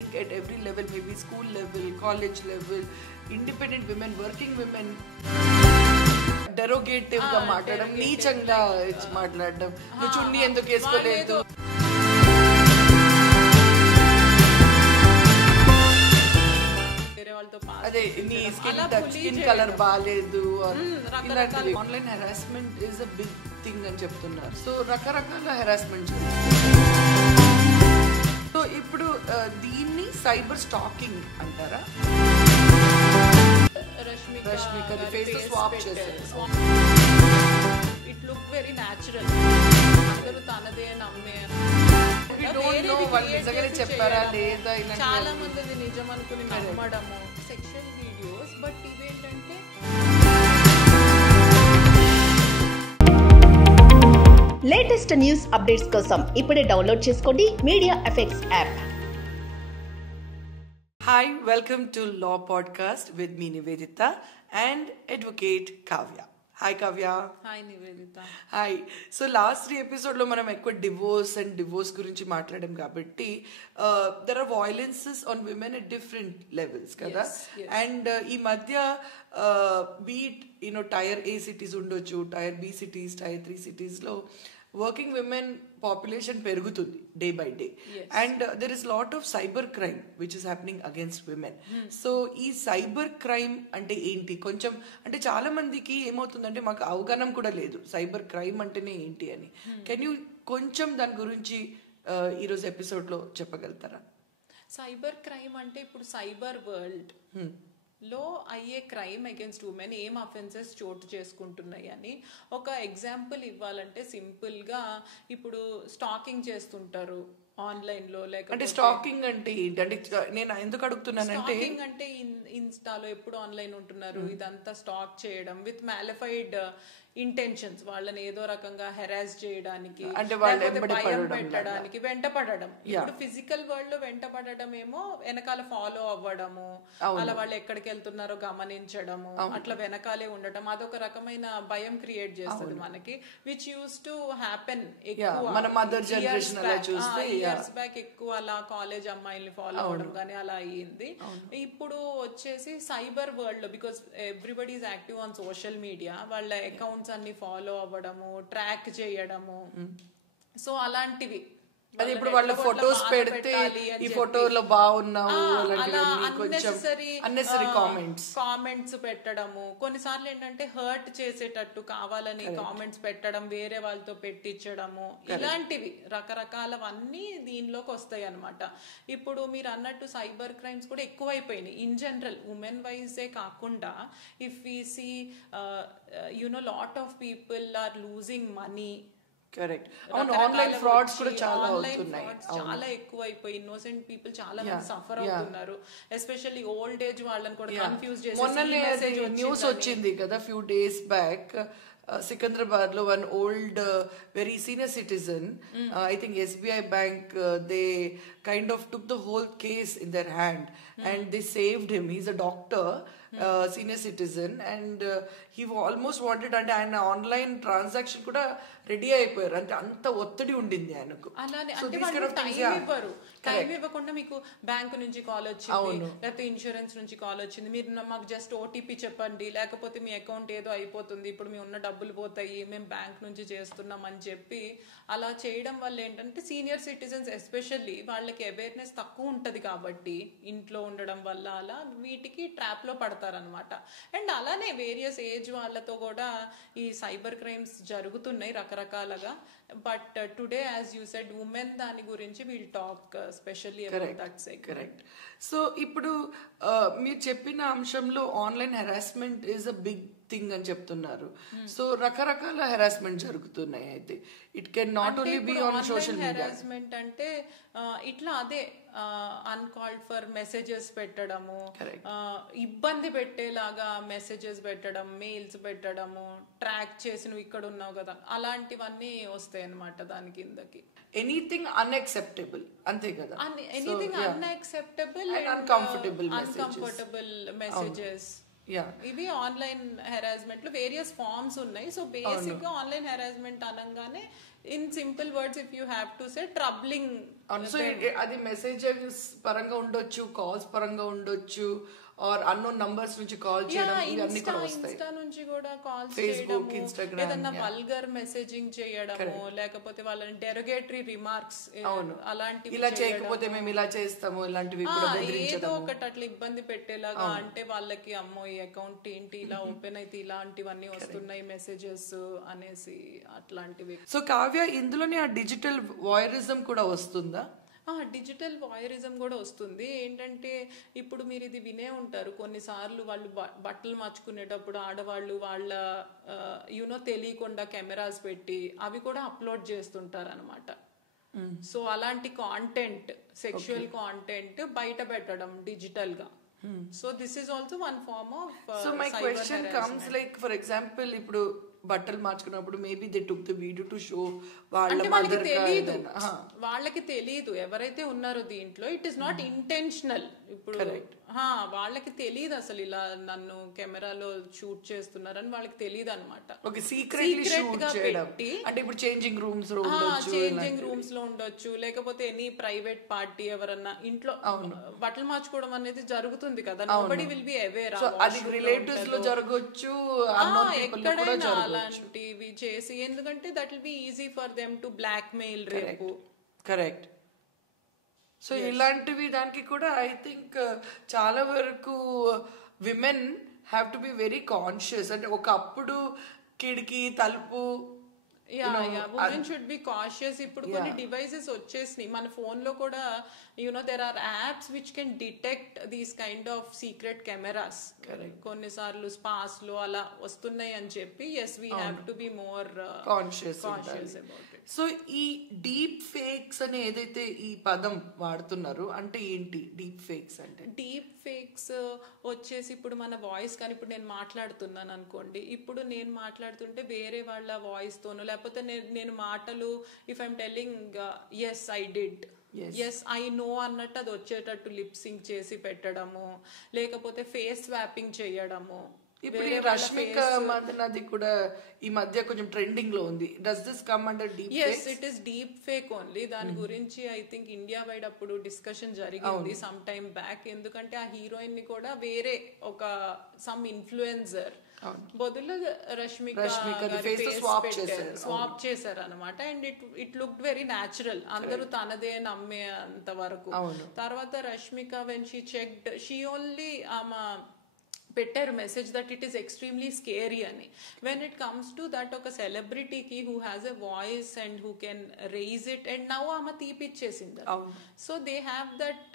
at every level, maybe school level, college level, independent women, working women, derogative గా మాట్లాడడం, నీచంగా మాట్లాడడం, నువ్వు చున్నీ ఎందుకు వేసుకోలేదు, అదే నీ స్కిన్ కలర్ బాగాలేదు, ఇలాంటివి. Online harassment is a big thing అని చెప్తున్నారు. సో రకరకాల హెరాస్మెంట్. సో ఇప్పుడు దీన్ని సైబర్ స్టాకింగ్ అంటారా? రష్మిక ఫేస్ స్వాప్ చేశారు. It look very natural. అందరూ తనదే నమ్మే నిజంగానే చెప్పారా లేదా? చాలా మంది నిజం అనుకుని నమ్మడము సెక్షువల్ వీడియోస్. బట్ ఇవేంటంటే లేటెస్ట్ న్యూస్ అప్డేట్స్ కోసం ఇప్పుడే డౌన్లోడ్ చేసుకోండి media effects app. Hi, welcome to Law Podcast with me Nivedita and Advocate Kavya. Hi Kavya. Hi Nivedita. Hi. So last 3 episodes lo manam ekku divorce gurinchi maatladam kabatti there are violences on women at different levels kada. Yes. And ee madhya be it tier A cities undochu, tier B cities, tier 3 cities lo working women population పెరుగుతుంది day by day. And there is lot of cyber crime which is happening against women. So ఈ cyber crime అంటే ఏంటి? కొంచెం అంటే చాలా మందికి ఏమవుతుందంటే మాకు అవగాహన కూడా లేదు సైబర్ క్రైమ్ అంటేనే ఏంటి అని. కెన్ యూ కొంచెం దాని గురించి ఈరోజు ఎపిసోడ్లో చెప్పగలుగుతారా? సైబర్ క్రైమ్ అంటే ఇప్పుడు సైబర్ వరల్డ్ లో అయ్యే క్రైమ్ అగేన్స్ట్ ఉమెన్ ఏం అఫెన్సెస్ చోటు చేసుకుంటున్నాయి అని ఒక ఎగ్జాంపుల్ ఇవ్వాలంటే సింపుల్ గా ఇప్పుడు స్టాకింగ్ చేస్తుంటారు ఆన్లైన్ లో. లేకపోతే స్టాకింగ్ అంటే ఏంటి అంటే నేను ఎందుకు అడుగుతున్నానంటే స్టాకింగ్ అంటే ఇన్స్టాలో ఎప్పుడు ఆన్లైన్ ఉంటున్నారు, ఇదంతా స్టాక్ చేయడం విత్ మ్యాలిఫైడ్ ఇంటెన్షన్స్, వాళ్ళని ఏదో రకంగా హెరాస్ చేయడానికి, భయం పెట్టడానికి, వెంటపడడం. ఇప్పుడు ఫిజికల్ వరల్డ్ లో వెంటపడడం ఏమో వెనకాల ఫాలో అవ్వడము, అలా వాళ్ళు ఎక్కడికి వెళ్తున్నారో గమనించడము, అట్లా వెనకాలే ఉండటం, అదొక రకమైన భయం క్రియేట్ చేస్తుంది మనకి. విచ్ యూస్ టు హ్యాపెన్ ఎక్కువ మన మదర్ జనరేషన్ అలా చూస్తే ఇయర్స్ బ్యాక్ ఎక్కువ అలా కాలేజ్ అమ్మాయిల్ని ఫాలో అవ్వడం కానీ అలా అయ్యింది. ఇప్పుడు వచ్చేసి సైబర్ వరల్డ్ లో because everybody is active on social media, వాళ్ళ అకౌంట్స్ అన్ని ఫాలో అవ్వడము, ట్రాక్ చేయడము. సో అలాంటివి అది ఇప్పుడు వాళ్ళ ఫొటోస్ పెడితే ఈ ఫోటోలో బాగున్నావు కామెంట్స్ పెట్టడము, కొన్నిసార్లు ఏంటంటే హర్ట్ చేసేటట్టు కావాలని కామెంట్స్ పెట్టడం, వేరే వాళ్ళతో పెట్టించడము, ఇలాంటివి రకరకాలవన్నీ దీనిలోకి వస్తాయి అన్నమాట. ఇప్పుడు మీరు అన్నట్టు సైబర్ క్రైమ్స్ కూడా ఎక్కువైపోయినాయి ఇన్ జనరల్, ఉమెన్ వైజే కాకుండా. If we see lot of people are losing money. Correct. అవును, ఆన్లైన్ ఫ్రాడ్స్ కూడా చాలా అవుతున్నాయి, చాలా ఎక్కువ అయిపోయి ఇన్నోసెంట్ పీపుల్ చాలా మంది సఫర్ అవుతున్నారు. ఎస్పెషల్లీ ఓల్డ్ ఏజ్ వాళ్ళని కూడా కన్ఫ్యూజ్ చేసి మొన్ననే న్యూస్ వచ్చింది కదా ఫ్యూ డేస్ బ్యాక్, సికింద్రాబాద్ లో one old very senior citizen, I think SBI bank, they kind of took the whole case in their hand and they saved him. He's a doctor, senior citizen, and he almost wanted అంటే ఆయన online transaction కూడా ready అయిపోయారు, అంటే అంత ఒత్తిడి ఉండింది ఆయనకు. అలానే అంటే వాళ్ళు టైం ఇవ్వరు, టైం ఇవ్వకుండా మీకు బ్యాంక్ నుంచి కాల్ వచ్చింది, లేకపోతే ఇన్సూరెన్స్ నుంచి కాల్ వచ్చింది, మీరు మాకు జస్ట్ OTP చెప్పండి, లేకపోతే మీ అకౌంట్ ఏదో అయిపోతుంది, ఇప్పుడు మీ ఉన్న డబ్బులు పోతాయి, మేము బ్యాంక్ నుంచి చేస్తున్నాం అని చెప్పి అలా చేయడం వల్ల ఏంటంటే సీనియర్ సిటిజన్స్ ఎస్పెషల్లీ వాళ్ళకి అవేర్నెస్ తక్కువ ఉంటది కాబట్టి ఇంట్లో ఉండడం వల్ల అలా వీటికి ట్రాప్ లో పడతారనమాట. అండ్ అలానే వేరియస్ ఏజ్ వాళ్ళతో కూడా ఈ సైబర్ క్రైమ్స్ జరుగుతున్నాయి రకరకాలుగా. But today as you said women దాని గురించి will talk specially about that side. Correct. So ఇప్పుడు మీరు చెప్పిన అంశంలో online harassment is a big thing అని చెప్తున్నారు. సో రకరకాల హెరాస్మెంట్ జరుగుతున్నాయి. అయితే it can not only be on social media. Harassment అంటే ఇట్లా అదే అన్కాల్డ్ ఫర్ మెసేజెస్ పెట్టడము, ఇబ్బంది పెట్టేలాగా మెసేజెస్ పెట్టడం, మెయిల్స్ పెట్టడము, ట్రాక్ చేసి నువ్వు ఇక్కడ ఉన్నావు కదా, అలాంటివన్నీ వస్తాయి అన్నమాట దాని కిందకి. ఎనీథింగ్ అన్ఎక్సెప్టబుల్, అంతే కదా? Anything unacceptable and uncomfortable messages. ఇవి ఆన్లైన్ హెరాస్మెంట్ లో వేరియస్ ఫార్మ్స్ ఉన్నాయి. సో బేసిక్ గా ఆన్లైన్ హెరాస్మెంట్ అనగానే in simple words if you have to say troubling so అది మెసేజెస్ పరంగా ఉండొచ్చు, కాల్స్ పరంగా ఉండొచ్చు, ఆర్ అన్నోన్ నంబర్స్ నుంచి కాల్ చేయడం, ఇవన్నీ కూడా వస్తాయి. ఇన్స్టా నుంచి కూడా కాల్స్ ఫేస్బుక్, ఇన్స్టాగ్రామ్, ఏదన్నా వల్గర్ మెసేజింగ్ చేయడము, లేకపోతే వాళ్ళని డెరోగేటరీ రిమార్క్స్ అలాంటివి, ఇలా చేయకపోతే మేము ఇలా చేస్తాము, ఇలాంటివి కూడా ఏదో ఒకటి అట్లా ఇబ్బంది పెట్టేలాగా, అంటే వాళ్ళకి అమ్మో ఈ అకౌంట్ ఏంటి ఇలా ఓపెన్ అయితే ఇలాంటివన్నీ వస్తున్నాయి మెసేజెస్ అనేసి అట్లాంటివి. సో కావ్య, ఇందులోనే ఆ డిజిటల్ వాయరిజం కూడా వస్తుందా? డిజిటల్ వాయరిజం కూడా వస్తుంది. ఏంటంటే ఇప్పుడు మీరు ఇది వినే ఉంటారు, కొన్నిసార్లు వాళ్ళు బట్టలు మార్చుకునేటప్పుడు ఆడవాళ్ళు వాళ్ళ తెలియకుండా కెమెరాస్ పెట్టి అవి కూడా అప్లోడ్ చేస్తుంటారు అనమాట. సో అలాంటి కాంటెంట్, సెక్షువల్ కాంటెంట్ బయట పెట్టడం డిజిటల్ గా. So this is also one form of. So my question comes like, for example ఇప్పుడు బట్టలు మార్చుకున్నప్పుడు maybe they took the video to show వాళ్ళకి తెలియదు ఎవరైతే ఉన్నారో దీంట్లో, ఇట్ ఈస్ నాట్ ఇంటెన్షనల్. ఇప్పుడు వాళ్ళకి తెలియదు అసలు ఇలా నన్ను కెమెరాలో షూట్ చేస్తున్నారని వాళ్ళకి తెలియదు అనమాట. అంటే ఇప్పుడు చేంజింగ్ రూమ్స్ లో ఉండొచ్చు, లేకపోతే ఎనీ ప్రైవేట్ పార్టీ ఎవరన్నా ఇంట్లో బట్టలు మార్చుకోవడం అనేది జరుగుతుంది కదా, nobody will be aware. Relatives లో జరగొచ్చు, ఎక్కడైనా అలాంటివి చేసి, ఎందుకంటే that will be easy for them to blackmail రేపు. కరెక్ట్. సో ఇలాంటివి దానికి కూడా ఐ థింక్ చాలా వరకు women have to be very conscious. అంటే ఒకప్పుడు కిటికీ, తలుపు, women should be cautious. ఇప్పుడు కొన్ని డివైసెస్ వచ్చేసినాయి మన ఫోన్ లో కూడా, there are apps which can detect these kind of secret cameras. కొన్నిసార్లు స్పాస్ లో అలా వస్తున్నాయి అని చెప్పి, yes we have to be more conscious about it. So ఈ డీప్ ఫేక్స్ అని ఏదైతే ఈ పదం వాడుతున్నారు, అంటే ఏంటి డీప్ ఫేక్స్ అంటే? డీప్ ఫేక్స్ వచ్చేసి ఇప్పుడు మన వాయిస్ కానీ, ఇప్పుడు నేను మాట్లాడుతున్నాను అనుకోండి, ఇప్పుడు నేను మాట్లాడుతుంటే వేరే వాళ్ళ వాయిస్ తోనో, లేకపోతే నేను మాటలు if I'm telling as I did, as I know అన్నట్టు అది వచ్చేటట్టు లిప్ సింక్ చేసి పెట్టడము, లేకపోతే ఫేస్ స్వాపింగ్ చేయడము. ఇప్పుడు రష్మిక మందనది కూడా ఈ మధ్య కొంచెం ట్రెండింగ్ లో ఉంది. Does this come under deep fake? yes it is deep fake only. దాని గురించి ఐ థింక్ ఇండియా వైడ్ అప్పుడు డిస్కషన్ జరిగింది సమ్ టైమ్ బ్యాక్. ఎందుకంటే ఆ హీరోయిన్ ని కూడా వేరే ఒక సమ్ ఇన్ఫ్లుయెన్సర్ బదులు రష్మిక స్వాప్ చేశారు అనమాట. And it look very natural, అందరూ తనదే నమ్మే అంత వరకు. తర్వాత Rashmika when she checked, she only పెట్టారు message that it is extremely scary అని. When it comes to that ఒక సెలబ్రిటీకి who has a voice and who can raise it, and now ఆమె తీపిచ్చేసింది. So they have that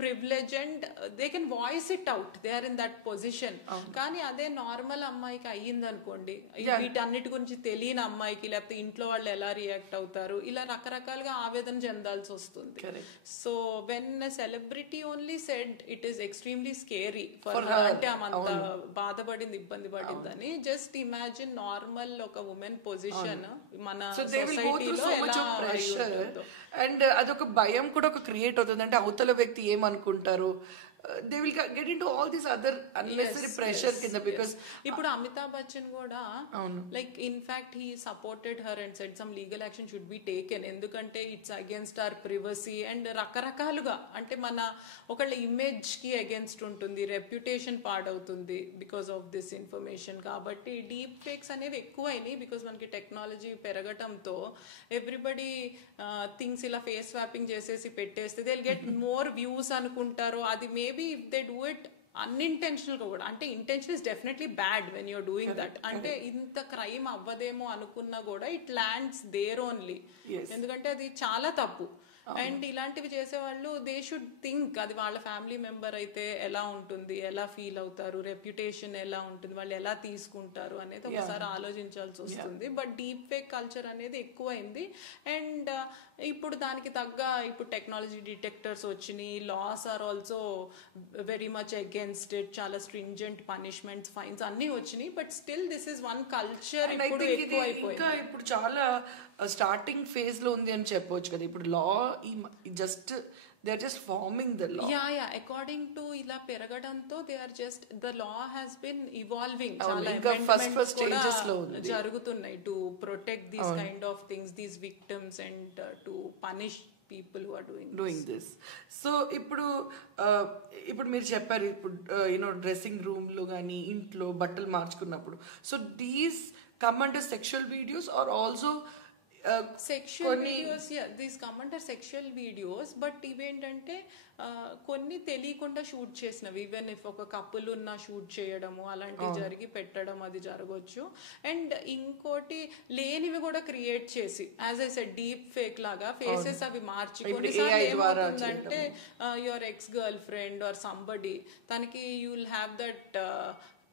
privilege and they can voice it out, they are in that position. కానీ అదే normal అమ్మాయికి అయ్యింది అనుకోండి, వీటన్నిటి గురించి తెలియని అమ్మాయికి, లేకపోతే ఇంట్లో వాళ్ళు ఎలా రియాక్ట్ అవుతారు, ఇలా రకరకాలుగా ఆవేదన చెందాల్సి వస్తుంది. So when celebrity only said it is extremely scary for her, అంటే ఆమె అంత బాధపడింది, ఇబ్బంది పడిందని. జస్ట్ ఇమాజిన్ నార్మల్ ఒక ఉమెన్ పొజిషన్ మన సొసైటీలో ఎలా ఉంటుందో. అండ్ అదొక భయం కూడా ఒక క్రియేట్ అవుతుంది, అంటే అవతల వ్యక్తి ఏమనుకుంటారు, they will get into all these other unnecessary pressure kinda, because ఇప్పుడు అమితాబ్ బచ్చన్ కూడా like in fact he supported her and said some legal action should be taken, ఎందుకంటే it's against our privacy and రకరకాలుగా, అంటే మన ఒకళ్ళ ఇమేజ్ కి against ఉంటుంది, reputation పాడవుతుంది బికాస్ ఆఫ్ దిస్ ఇన్ఫర్మేషన్. కాబట్టి డీప్ ఫేక్స్ అనేవి ఎక్కువైనాయి బికాస్ మనకి టెక్నాలజీ పెరగటంతో ఎవ్రీబడి థింగ్స్ ఇలా ఫేస్ స్వాపింగ్ చేసేసి పెట్టేస్తే they will get more views అనుకుంటారు. అది maybe if they do it unintentional గా కూడా, అంటే intention is definitely bad when you're doing that, అంటే ఇంత క్రైమ్ అవ్వదేమో అనుకున్నా కూడా ఇట్ ల్యాండ్స్ దేర్ ఓన్లీ, ఎందుకంటే అది చాలా తప్పు. అండ్ ఇలాంటివి చేసేవాళ్ళు దే షుడ్ థింక్ అది వాళ్ళ ఫ్యామిలీ మెంబర్ అయితే ఎలా ఉంటుంది, ఎలా ఫీల్ అవుతారు, రెప్యుటేషన్ ఎలా ఉంటుంది, వాళ్ళు ఎలా తీసుకుంటారు అనేది ఒకసారి ఆలోచించాల్సి వస్తుంది. బట్ డీప్ ఫేక్ కల్చర్ అనేది ఎక్కువైంది. అండ్ ఇప్పుడు దానికి తగ్గ ఇప్పుడు టెక్నాలజీ డిటెక్టర్స్ వచ్చినాయి, laws are also very much against it, చాలా స్ట్రింజెంట్ పనిష్మెంట్స్, ఫైన్స్ అన్ని వచ్చినాయి. But still this is one culture ఇప్పుడు ఎక్కువ అయిపోయింది. ఇప్పుడు చాలా స్టార్టింగ్ ఫేజ్ లో ఉంది అని చెప్పొచ్చు కదా. ఇప్పుడు law just they are just forming the law. Yeah according to ఇలా పెరగడంతో they are just the law has been evolving, చాలా ఫస్ట్ స్టేజెస్ లో జరుగుతున్నాయి to protect these kind of things, these victims, and to punish people who are doing this. So ఇప్పుడు మీరు చెప్పారు ఇప్పుడు dressing room లో కానీ ఇంట్లో బట్టలు మార్చుకున్నప్పుడు, so these come under sexual videos or also sexual videos? Yeah, these come under sexual videos, but ఇవేంటంటే కొన్ని తెలియకుండా షూట్ చేసినవి, ఈవెన్ ఇఫ్ ఒక కపుల్ ఉన్న షూట్ చేయడము అలాంటివి జరిగి పెట్టడం అది జరగవచ్చు. అండ్ ఇంకోటి లేనివి కూడా క్రియేట్ చేసి as I said deep fake లాగా ఫేసెస్ అవి మార్చి కొన్నిసార్లు ఏమవుతుందంటే your ex girl friend or somebody, తనకి you will have that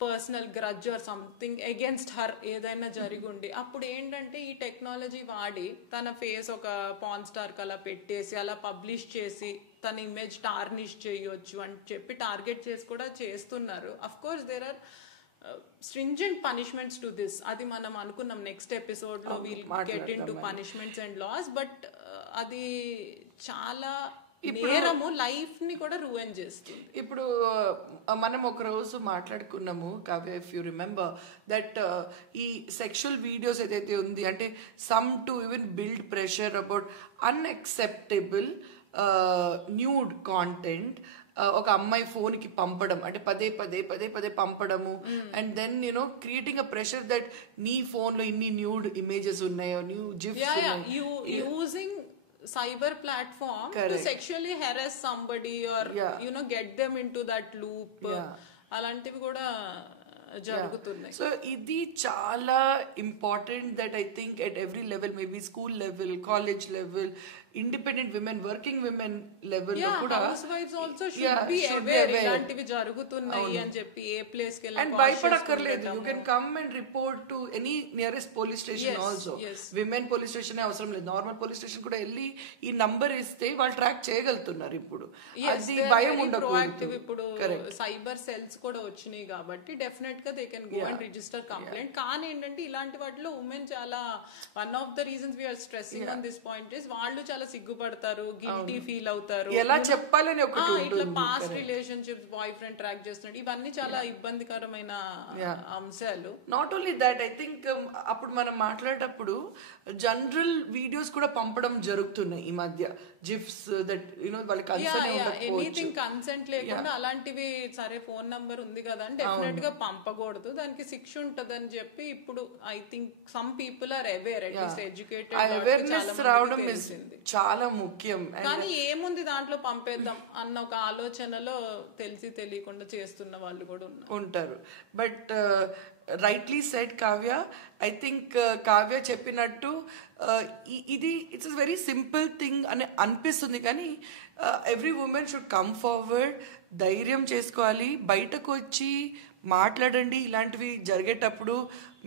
personal grudge or something against her ఏదైనా జరిగుండి, అప్పుడు ఏంటంటే ఈ టెక్నాలజీ వాడి తన ఫేస్ ఒక పాన్ స్టార్ కి అలా పెట్టేసి అలా పబ్లిష్ చేసి తన ఇమేజ్ టార్నిష్ చేయొచ్చు అని చెప్పి టార్గెట్ చేసి కూడా చేస్తున్నారు. Of course there are stringent punishments to this. అది మనం అనుకున్నాం నెక్స్ట్ ఎపిసోడ్ లో will get into punishments and laws, but అది చాలా నేరము, లైఫ్ ని కూడా రూయిన్ చేస్తుంది. ఇప్పుడు మనం ఒక రోజు మాట్లాడుకున్నాము Kavya, if you remember that ఈ సెక్షువల్ వీడియోస్ ఏదైతే ఉంది అంటే some to even build pressure about unacceptable nude content ఒక అమ్మాయి ఫోన్ కి పంపడం, అంటే పదే పదే పదే పదే పంపడము, and then creating a pressure that నీ ఫోన్ లో ఇన్ని న్యూడ్ ఇమేజెస్ ఉన్నాయో, new GIFs using cyber platform to sexually harass somebody or get them into that loop. అలాంటివి కూడా జరుగుతున్నాయి. సో ఇది చాలా important that I think at every level, maybe school level, college level, independent women, working women level లో కూడా హౌస్ వైఫ్స్ also should be aware ఇలాంటివి జరుగుతున్నాయి అని చెప్పి ఏ ప్లేస్ కి అండ్ భయపడక్కర్లేదు. You can come and report to any nearest police station also. Women police station అవసరం లేదు, నార్మల్ పోలీస్ స్టేషన్ కూడా వెళ్ళి ఈ నంబర్ ఇస్తే వాళ్ళు ట్రాక్ చేయగలుగుతున్నారు. ఇప్పుడు అది భయం ఉండకూడదు. ఇప్పుడు సైబర్ సెల్స్ కూడా వచ్చినాయి కాబట్టి డెఫినెట్ గా they can go and register complaint. కానీ ఏంటంటే ఇలాంటి వాటిలో ఉమెన్ చాలా, one of the reasons we're stressing on this point is వాళ్ళు చాలా సిగ్గుపడతారు, గిల్టీ ఫీల్ అవుతారు, ఎలా చెప్పాలని ఇట్లా past relationships boyfriend track చేస్తున్నాడు, ఇవన్నీ చాలా ఇబ్బందికరమైన అంశాలు. Not only that, I think అప్పుడు మనం మాట్లాడేటప్పుడు జనరల్ వీడియోస్ కూడా పంపడం జరుగుతున్నాయి ఈ మధ్య, జిఫ్స్ దట్ వాళ్ళకి ఎనీథింగ్ కన్సెంట్ లేకుండా అలాంటివి. సరే ఫోన్ నంబర్ ఉంది కదా అని డెఫినెట్ గా పంపకూడదు, దానికి శిక్ష ఉంటదని చెప్పి ఇప్పుడు I think some people are aware, at least educated, awareness రావడం చాలా ముఖ్యం. కానీ ఏముంది దాంట్లో పంపేద్దాం అన్న ఒక ఆలోచనలో తెలిసి తెలియకుండా చేస్తున్న వాళ్ళు కూడా ఉంటారు. But rightly said Kavya, I think Kavya చెప్పినట్టు ఇది ఇట్స్ వెరీ సింపుల్ థింగ్ అని అనిపిస్తుంది, కానీ every women should come forward, ధైర్యం చేసుకోవాలి, బయటకు వచ్చి మాట్లాడండి. ఇలాంటివి జరిగేటప్పుడు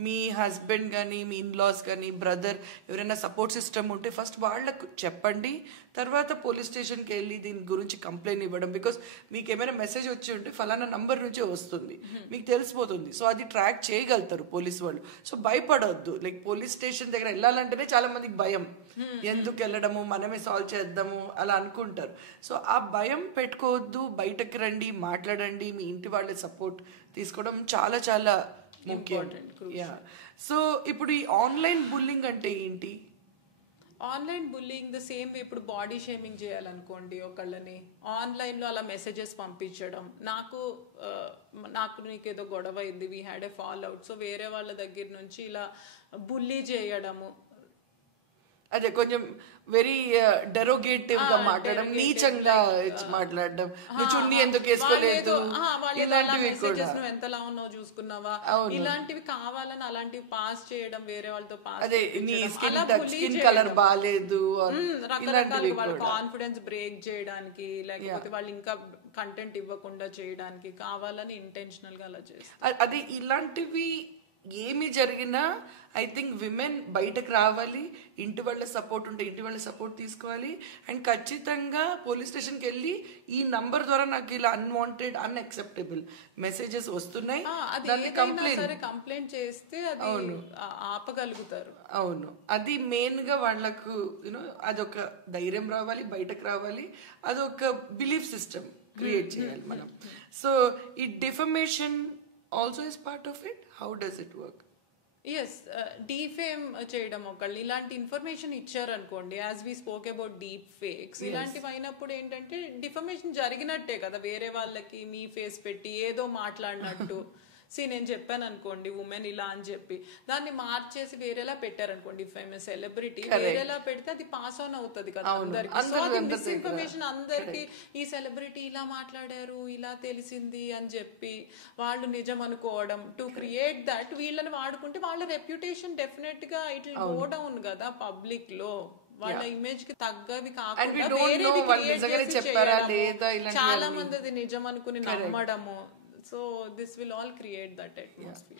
మీ హస్బెండ్ కానీ, మీ ఇన్లాస్ కానీ, బ్రదర్ ఎవరైనా సపోర్ట్ సిస్టమ్ ఉంటే ఫస్ట్ వాళ్ళకు చెప్పండి, తర్వాత పోలీస్ స్టేషన్కి వెళ్ళి దీని గురించి కంప్లైంట్ ఇవ్వడం. బికాస్ మీకు ఏమైనా మెసేజ్ వచ్చి ఉంటే ఫలానా నంబర్ నుంచే వస్తుంది, మీకు తెలిసిపోతుంది. సో అది ట్రాక్ చేయగలుగుతారు పోలీస్ వాళ్ళు. సో భయపడవద్దు. లైక్ పోలీస్ స్టేషన్ దగ్గర వెళ్ళాలంటేనే చాలా మందికి భయం, ఎందుకు వెళ్ళడము, మనమే సాల్వ్ చేద్దాము అలా అనుకుంటారు. సో ఆ భయం పెట్టుకోవద్దు, బయటకు రండి, మాట్లాడండి, మీ ఇంటి వాళ్ళ సపోర్ట్ తీసుకోవడం చాలా చాలా ముఖ్యం. సో ఇప్పుడు ఈ ఆన్లైన్ బుల్లింగ్ అంటే ఏంటి? Online bullying the same way ఇప్పుడు బాడీ షేమింగ్ చేయాలనుకోండి ఒకళ్ళని, ఆన్లైన్లో అలా మెసేజెస్ పంపించడం, నాకు నీకేదో గొడవ అయింది, we had a fall out, so వేరే వాళ్ళ దగ్గర నుంచి ఇలా బుల్లీ చేయడము, అదే కొంచెం వెరీ డెరోగేటివ్ గా మాట్లాడడం, నీచంగా మాట్లాడడం, నువ్వు చున్నీ ఎందుకు వేసుకోలేదు, ఇలాంటివి ఎంతలా ఉన్నావు చూసుకున్నావా, ఇలాంటివి కావాలని అలాంటివి పాస్ చేయడం, వేరే వాళ్ళతో పాస్, అదే నీ స్కిన్ కలర్ బాగాలేదు, రకరకాల వాళ్ళ కాన్ఫిడెన్స్ బ్రేక్ చేయడానికి, లేకపోతే వాళ్ళు ఇంకా కంటెంట్ ఇవ్వకుండా చేయడానికి కావాలని ఇంటెన్షనల్ గా అలా చేస్తారు. అదే ఇలాంటివి ఏమి జరిగినా ఐ థింక్ విమెన్ బయటకు రావాలి, ఇంటి వాళ్ళ సపోర్ట్ ఉంటే ఇంటి వాళ్ళ సపోర్ట్ తీసుకోవాలి, అండ్ ఖచ్చితంగా పోలీస్ స్టేషన్కి వెళ్ళి ఈ నంబర్ ద్వారా నాకు ఇలా అన్వాంటెడ్ అన్ఎక్సెప్టబుల్ మెసేజెస్ వస్తున్నాయి, కంప్లైంట్ చేస్తే అది ఆపగలుగుతారు. అవును, అది మెయిన్ గా వాళ్ళకు అదొక ధైర్యం రావాలి, బయటకు రావాలి, అదొక బిలీఫ్ సిస్టమ్ క్రియేట్ చేయాలి మనం. సో ఈ defamation also is part of it. How does it work? Yes, defame చేయడం ఒకళ్ళు ఇలాంటి ఇన్ఫర్మేషన్ ఇచ్చారు అనుకోండి, as we spoke about deep fakes, ఇలాంటివి అయినప్పుడు ఏంటంటే డిఫమేషన్ జరిగినట్టే కదా, వేరే వాళ్ళకి మీ ఫేస్ పెట్టి ఏదో మాట్లాడినట్టు. నేను చెప్పాను అనుకోండి ఉమెన్ ఇలా అని చెప్పి, దాన్ని మార్చేసి వేరేలా పెట్టారనుకోండి, ఫేమస్ సెలబ్రిటీ వేరేలా పెడితే అది పాస్ ఆన్ అవుతుంది కదా అందరికి. సో అది మిస్ఇన్ఫర్మేషన్ అందరికి, ఈ సెలబ్రిటీ ఇలా మాట్లాడారు ఇలా తెలిసింది అని చెప్పి వాళ్ళు నిజం అనుకోవడం, టు క్రియేట్ దట్ వీళ్ళని వాడుకుంటే వాళ్ళ రెప్యుటేషన్ డెఫినెట్ గా ఇట్ విల్ గో డౌన్ కదా పబ్లిక్ లో. వాళ్ళ ఇమేజ్ కి తగ్గవి కాకుండా చాలా మంది అది నిజం అనుకుని నమ్మడము. So this will all create that atmosphere.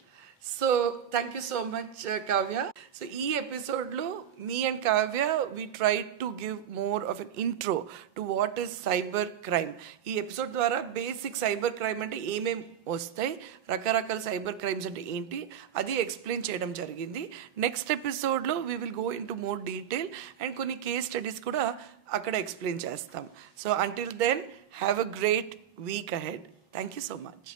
So thank you so much Kavya. So ee episode lo me and Kavya we tried to give more of an intro to what is cyber crime. Ee episode ద్వారా basic cyber crime అంటే ఏమేం వస్తాయి, రకరకాల cyber crimes అంటే ఏంటి అది explain చేయడం జరిగింది. నెక్స్ట్ ఎపిసోడ్లో we will go into more detail and కొన్ని కేస్ స్టడీస్ కూడా అక్కడ ఎక్స్ప్లెయిన్ చేస్తాం. So until then have a great week ahead. Thank you so much.